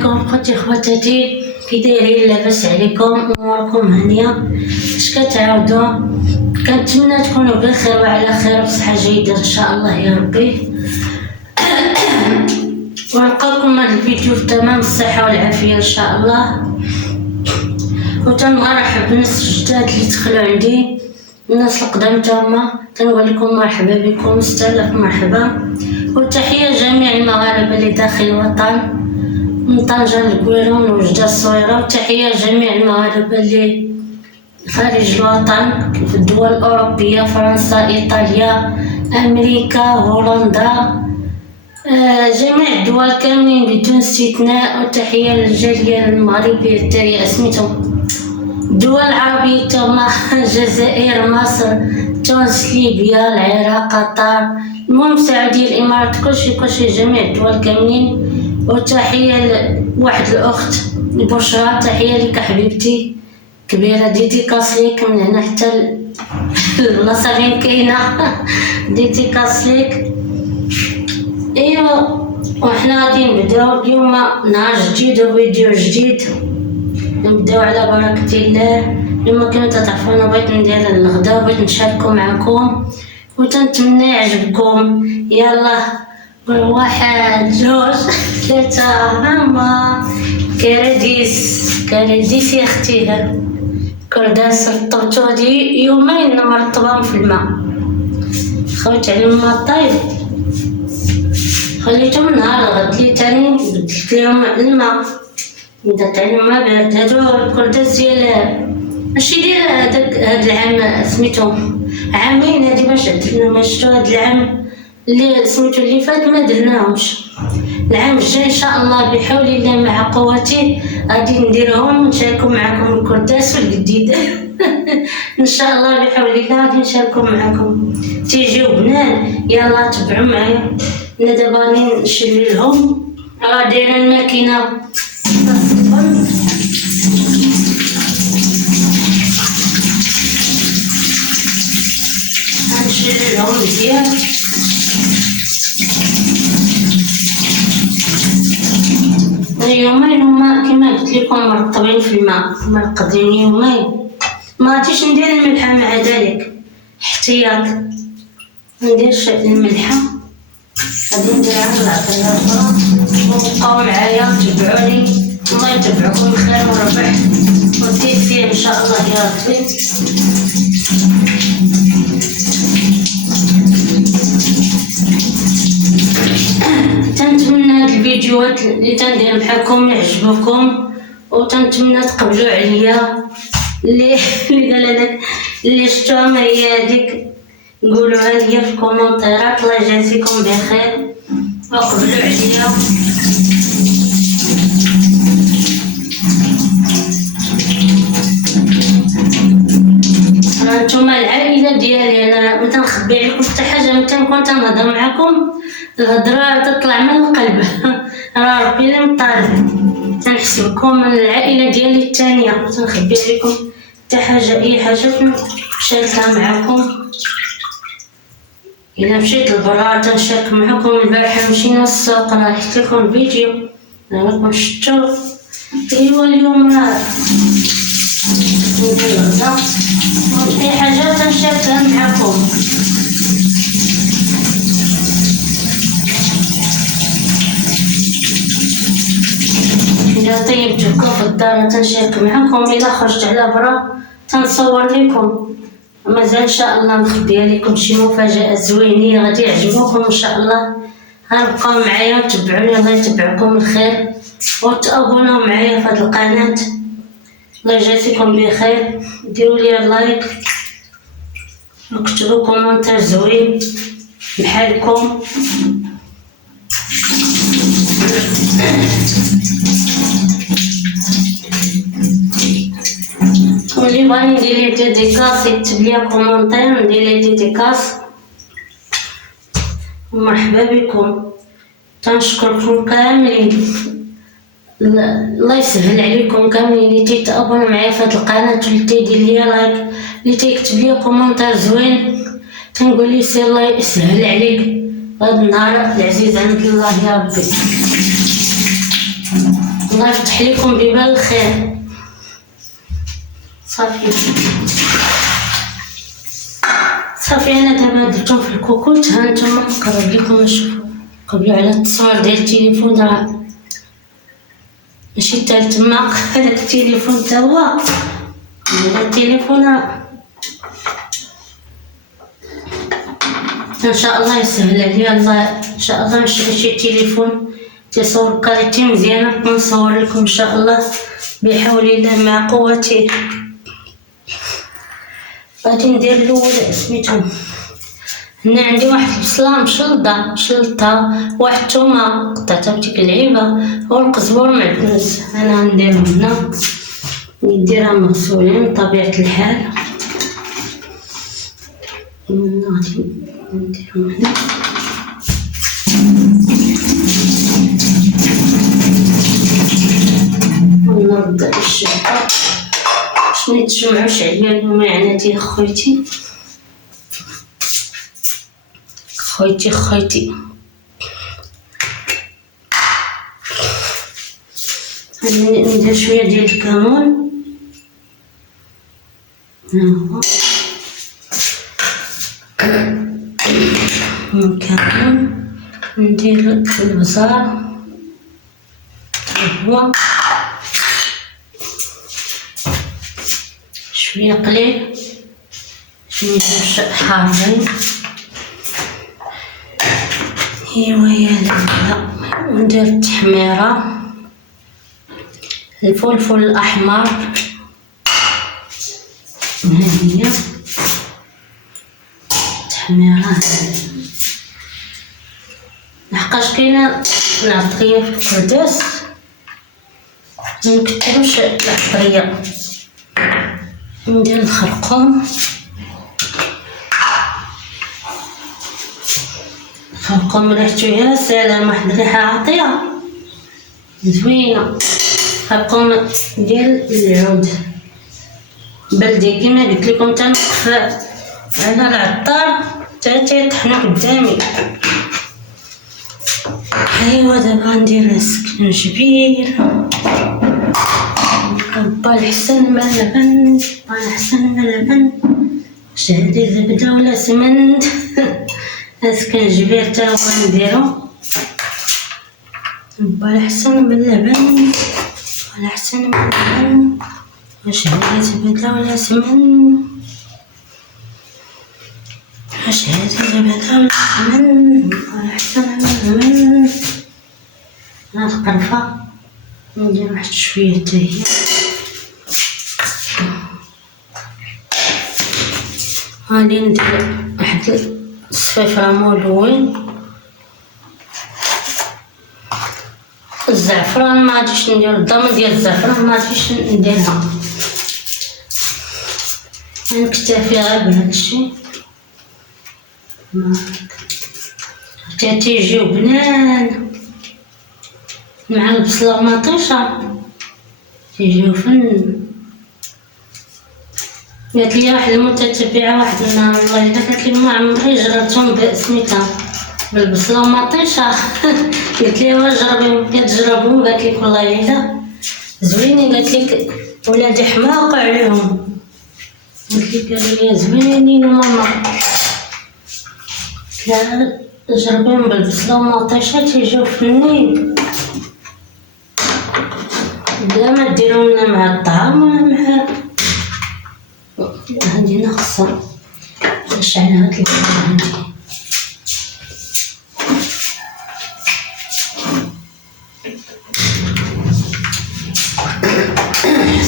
عليكم خوتي خواتاتي، كي دايرين؟ لاباس عليكم؟ اموركم هانيه؟ اش كتعاودوا؟ كنتمنى تكونوا بخير وعلى خير وبصحه جيده ان شاء الله يا ربي، ونلقاكم هذا الفيديو في تمام الصحه والعافيه ان شاء الله. وتنرحب بالناس الجداد اللي دخلوا عندي، الناس القدام تاهما تنقول لكم مرحبا بكم، مستهلك مرحبا. وتحيه جميع المغاربه اللي داخل الوطن من طنجة للكويرون وجدة الصويرة، وتحية جميع المغاربة اللي خارج الوطن في الدول الأوروبية، فرنسا، إيطاليا، أمريكا، هولندا، جميع الدول كاملين بدون استثناء. وتحية للجالية المغربية التالية سميتهم الدول العربية تما الجزائر، مصر، تونس، ليبيا، العراق، قطر، المهم السعودية، الإمارات، كلشي جميع الدول كاملين. وتحية لواحد الأخت بشرى، تحية لك حبيبتي كبيرة، ديديكاس ليك من هنا حتى البلاصة فين كاينة ديديكاس ليك. ايوا وحنا غادي نبداو اليوم نهار جديد وفيديو جديد، نبداو على بركة الله. اليوم كما تعرفون بغيت ندير الغدا وبغيت نشاركو معكم وتنتمنى يعجبكم. يلا واحد جوج ثلاثة، هما كراديس يا اختي، كرداس رطبتو هادي يومين مرطبهم في الماء، خويت عليهم الماء طايب خليتهم نهار الغد لي تاني بدلت ليهم الماء، بدات عليهم الماء بارد. هادو الكرداس ديال ماشي ديال هاد العام، سميتو عامين هادي باش درنا، ما شفتو هاد العام اللي سميتو اللي فات ما درناهمش. العام الجاي ان شاء الله بحول الله مع قوتي غادي نديرهم ونشاركو معكم الكرداس والجديد ان شاء الله بحول الله غادي نشاركو معكم، تيجيو بنان. يلا تبعوا معايا، انا دابا غادي نشري لهم، راه دايره الماكينه غنشري لهم مزيان. يومين هما كما قلت لكم مرطبين في الماء، مرقدين يومين. ما غاديش ندير الملحه مع ذلك احتياط، نديرش الملحه، غادي نديرها بالعطريه الاخرى. وبقاو معايا تبعوني، الله يتبعكم بخير وربح وتيسير ان شاء الله يا ربي. تنتمنى هاد الفيديوهات اللي تندير معكم يعجبوكم، وتنتمنى تقبلوا عليا اللي قال هذاك اللي شفتوها هي هذيك، قولوها ليا في الكومنتيرات. الله يجازيكم بخير وقبلوا عليا. نتوما العائله ديالي، انا ما تنخبي عليكم حتى حاجه، ملي تنكون تنهضر معكم الهضره تطلع من القلب راه ربي اللي مطالب. تنحسبكم من العائله ديالي الثانيه، ما تنخبي عليكم حتى حاجه، اي حاجه نشاركها معكم. الا مشيت للبرا تنشارك معكم. البارحه مشينا للسوق، راه حيت لكم الفيديو راكم شفتوا. ايوا اليوم راه ندير الغدا، اي حاجه تنشاركها معكم. إلا طيبت لكم في الدار تنشارك معكم، إلا خرجت على برا تنصور لكم. مازال إن شاء الله مخبية لكم شي مفاجأة زوينين غادي يعجبوكم إن شاء الله. غنبقاو معايا وتبعوني، الله يتبعكم الخير، وتابوناو معايا في هاد القناة. الله يجازيكم بخير، ديروا لي لايك وكتبوا كومنتير زوين بحالكم. واللي بغا ندير ليه ديديكاس يكتب لي كومونتير ندير ليه ديديكاس. مرحبا بكم، تنشكركم كاملين، الله يسهل عليكم كاملين اللي تيتابونوا معايا في هاد القناه واللي تيدير ليا لايك، اللي تيكتب لي كومونتير زوين تنقول لي سي الله يسهل عليك هاد النهار العزيز عند الله يا ربي. الله يفتح لكم ببال الخير. صافي انا دابا درتهم في الكوكوط. ها نتوما نقرب لكم نشوفوا قبلوا على التصوير ديال التليفون، راه ماشي حتى لتما. هذاك التليفون تا هو، هذا التليفون ان شاء الله يسهل عليا. الله ان شاء الله نشري شي تليفون تيصور كاليتي مزيانه ونصور لكم ان شاء الله بحول الله مع قوته. غادي ندير الاول سميتو، هنا عندي واحد البصله مشلطه، واحد الثومه قطعتها بديك العيبه، والقزبور معدنوس انا غنديرهم هنا، نديرها مغسولين بطبيعه الحال. غادي نديرهم هنا ونرد الشبكه باش ميتجمعوش عليا المعاناتي. خويتي غادي ندير شويه ديال الكمون، ها هو الكمون، ندير البزار هو شويه قليل، شويه حارين، ايوا يا لا. وندير التحميره، الفلفل الاحمر، ها هي التحميره لحقاش كاينه العطريه في الكرداس منكتروش العطريه. ندير الخرقوم ريحتو يا سلام، واحد الريحه عطيه زوينه. خرقوم ديال العود بلدي كما قلت لكم، تنوقف على العطار حتى تيطحنوا قدامي. ايوا دابا ندير السكنجبير، با الحسن ما لبن، شهدي زبده ولا سمنت. السكنجبير تا هو نديرو با الحسن باللبن، وشهدي زبده ولا سمن، القرفه ندير واحد شويه حتى هي. غادي ندير واحد الصفيفره مولوين. الزعفران ما غاديش ندير، الضمن ديال الزعفران ما غاديش نديرها، نكتفي غير بهذا الشيء. تيجيو بنان مع البصله ومطيشه، تيجيو فن. قالت لي واحد المتتبعه واحد النهار، والله الا قالت لي ما عمري جربتهم بسميتها بالبصله ومطيشه. قلت لي جربي، كتجربهم؟ قالت لك والله الا زوينين. قالت لك ولادي حماق عليهم، قلت لك قالوا لي زوينين ماما. لا جربيهم بالبصله ومطيشه تيجيو فنين، بلا ما ديرهم لنا مع الطعام ولا مع هادي ناقصه. نشعل هاد الفرن هادي،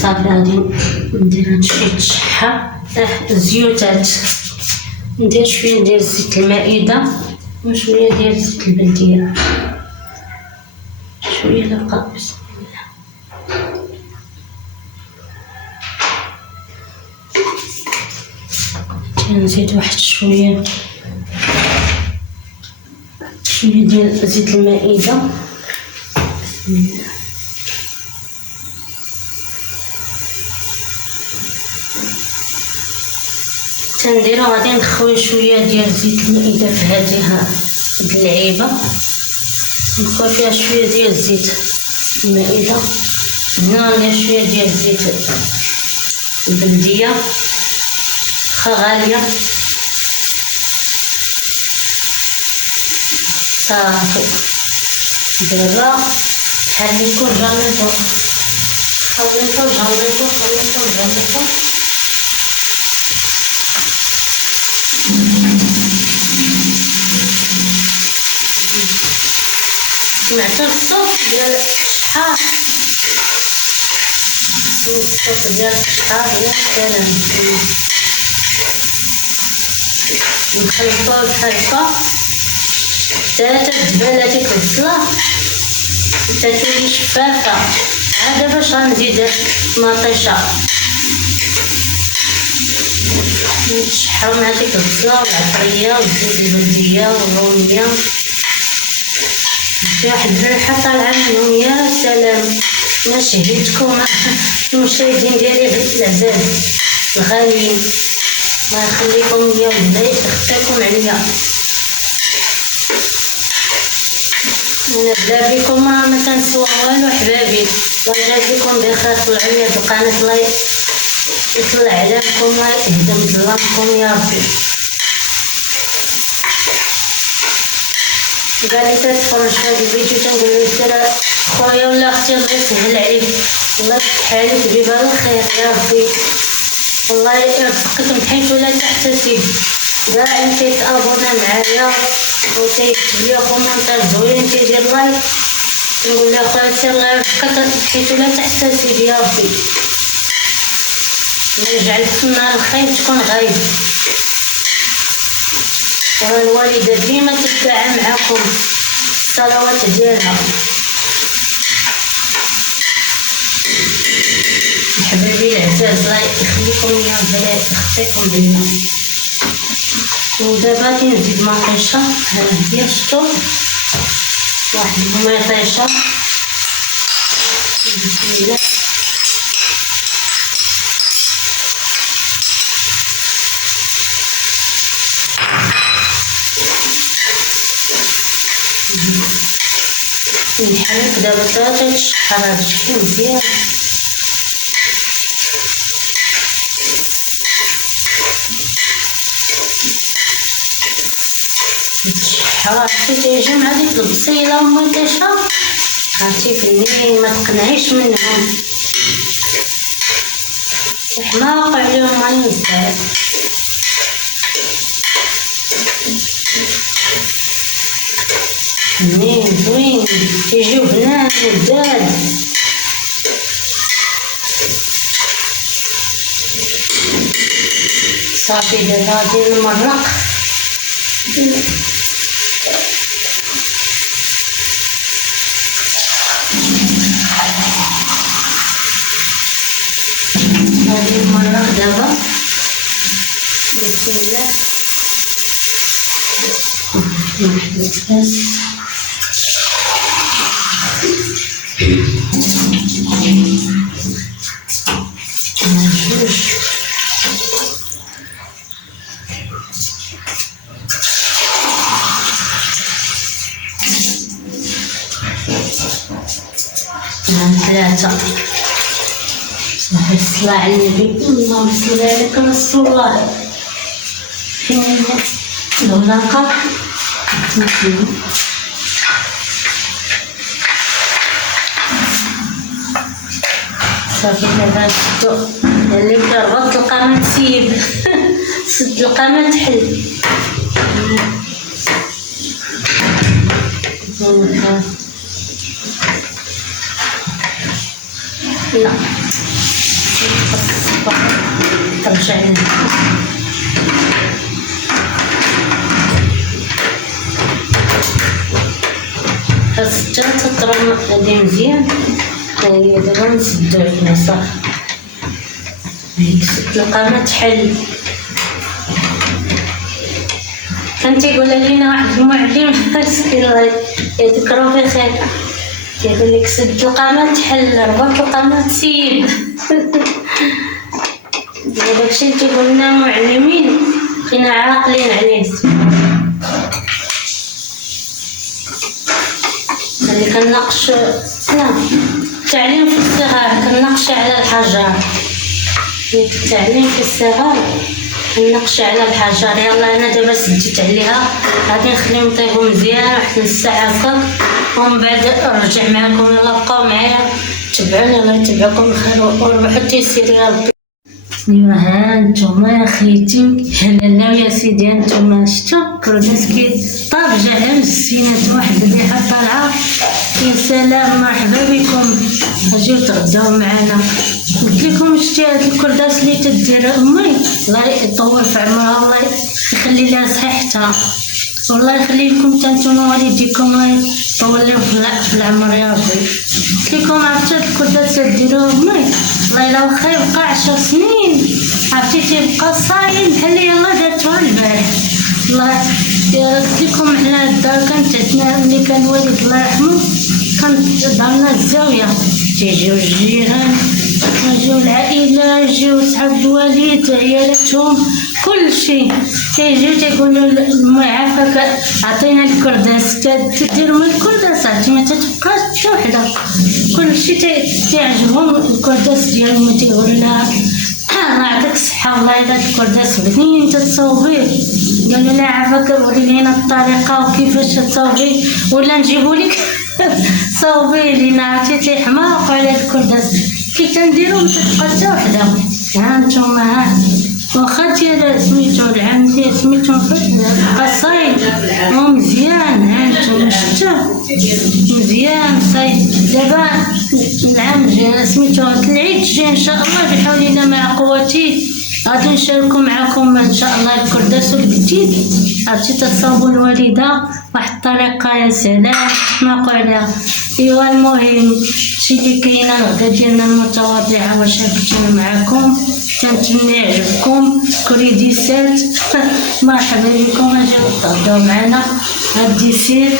صافي. غادي ندير هاد شويه الشحه، الزيوتات، ندير شويه ديال زيت المائده وشويه ديال زيت البلديه، شويه لبقى. بسم الله. نزيد واحد شويه ديال زيت المائده. بسم الله. تنديرو غادي نخوي شويه ديال زيت المائده في هاد العيبه، نخوي فيها شويه ديال الزيت المائدة. هنا ندير شوية ديال الزيت البلدية واخا غالية. صافي دابا حركو جربو خليطو سمعتو الصوت ديال الشحار، الصوت ديال الشحار يا سلام. نخلطو الخلطة حتى تدبل هاديك البصلة حتى تولي شفافة. عاد باش غنزيد مطيشة نتشحرو مع ديك البصلة والعطرية والزيت البلدية والرومية. واحد الريحة طالعة منهم يا سلام. ما شهيتكم المشاهدين ديالي العزاز الغاليين، الله يخليكم ليا ويبدا يخفيكم عليا. انا بلا بكم ما كنسوى والو حبابي. الله يجازيكم بخير، طلعوا لي القناه، الله يطلع عليكم، الله يهدم ظلامكم يا ربي. قالي تتفرج في هذا الفيديو تنقول له سير خويا ولا اختي الله يسهل عليك، الله يفتح عليك ببال الخير يا ربي، الله يرزقكم حيث لا تحتسب. كاع اللي كيتابونا معايا وتيكتب لي كومونتير زوين تيدير لايك، نقول له خويا سير الله يرزقك حيث لا تحتسب يا ربي. ما يجعلك النهار الخير تكون غايب. والوالدة ديما تدعى معاكم الصلوات ديالها. حبايبي العزاز الله يخليكم ليا ولا يخفيكم بيا. ودابا غادي نزيد مطيشة، ها هي شفتو واحد المطيشة. بسم الله. نحرك دابا حتى تشحر هاد الشي مزيان. تشحر حتى تيجي مع ديك البصيلة والمطيشة، عرفتي فنين ما تقنعيش منهم، حماق عليهم غادي نزعل. فنين زوين تيجيو بنات وداد. صافي دابا غادي نمرق. غادي نمرق دابا بسم الله. بس ثلاثة. صافي الصلاة على النبي، اللهم صل عليك رسول الله. فين الولاقة؟ صافي دابا نسدو اللي بدا ربط القمة تسيب سد القمة تحل. لا ترجع لنا. خاص تطرم هادي مزيان. هاهي دابا نسدو عليها صافي. هاهي سد القمة تحل. كان تيقول لينا واحد المعلم مسكين الله يذكرو بخير، كيقول لك سد القمة تحل ربط القمة تسيب. داكشي اللي تيقول لنا المعلمين بقينا عاقلين عليه. اللي كنناقش لا، التعليم في الصغر كالنقش على الحجر. التعليم في الصغر النقش على الحجر. يلا انا دابا سديت عليها، غادي نخليهم يطيبوا مزيان واحد نص ساعه هكا، ومن بعد نرجع معكم. يلا بقاو معايا تبعوني، الله يتبعكم الخير وربح التيسير يا ربي. ايوا ها نتوما يا خيتي، هلالا يا سيدي. هانتوما شتو كرداس كيطاب جا مسينات، واحد الريحه طالعه. يا سلام، مرحبا بكم، اجيو تغداو معنا. قلت لكم شتي هاد الكرداس اللي تدير امي، الله يطول في عمرها، الله يخلي لها صحيحتها، والله يخلي لكم تانتوما والديكم، الله يطول لهم في العمر يا ربي. قلت لكم عرفتي هاد الكرداس تديروه امي، والله الا واخا يبقى 10 سنين عرفتي تيبقى صاين بحال اللي يلاه دارتوها البارح. الله قلت لكم حنا الدار كانت عندنا ملي كان الوالد الله يرحمه، كانت دارنا الزاويه، تيجيو الجيران، يجيو العائله، يجيو صحاب الوالد عيالاتهم، كلشي تيجيو تيقولوا المي عافاك عطينا الكرداس، تدير من الكرداس عرفتي ما تتبقاش حتى وحده، كلشي تيعجبهم الكرداس ديالهم. ما تيقولوا لها الله يعطيك الصحة، والله إلا الكرداس بنين تتصوبيه. قالوا لها عافاك ورينينا الطريقة وكيفاش تصوبيه، ولا نجيبو لك صوبيه لينا. عرفتي تيحماقوا على الكرداس، كي تنديرو متتبقى حتى وحده. ها نتوما ها واخا ديال سميتو العام ديال سميتو بقى صايد ومزيان. ها نتوما شتو مزيان صايد. دابا العام الجاي سميتو العيد الجاي ان شاء الله بحول الله مع قوتي غادي نشاركو معكم ان شاء الله الكرداس الجديد. عرفتي تصاوبوا الوالده واحد الطريقه يا سلام تحماقوا عليها. ايوا المهم شي اللي كاينه الغدا ديالنا المتواضعه وشاركتنا معكم، كنتمنى يعجبكم كريديسات. مرحبا بكم، اجيو تغداو معنا هاد الديسير.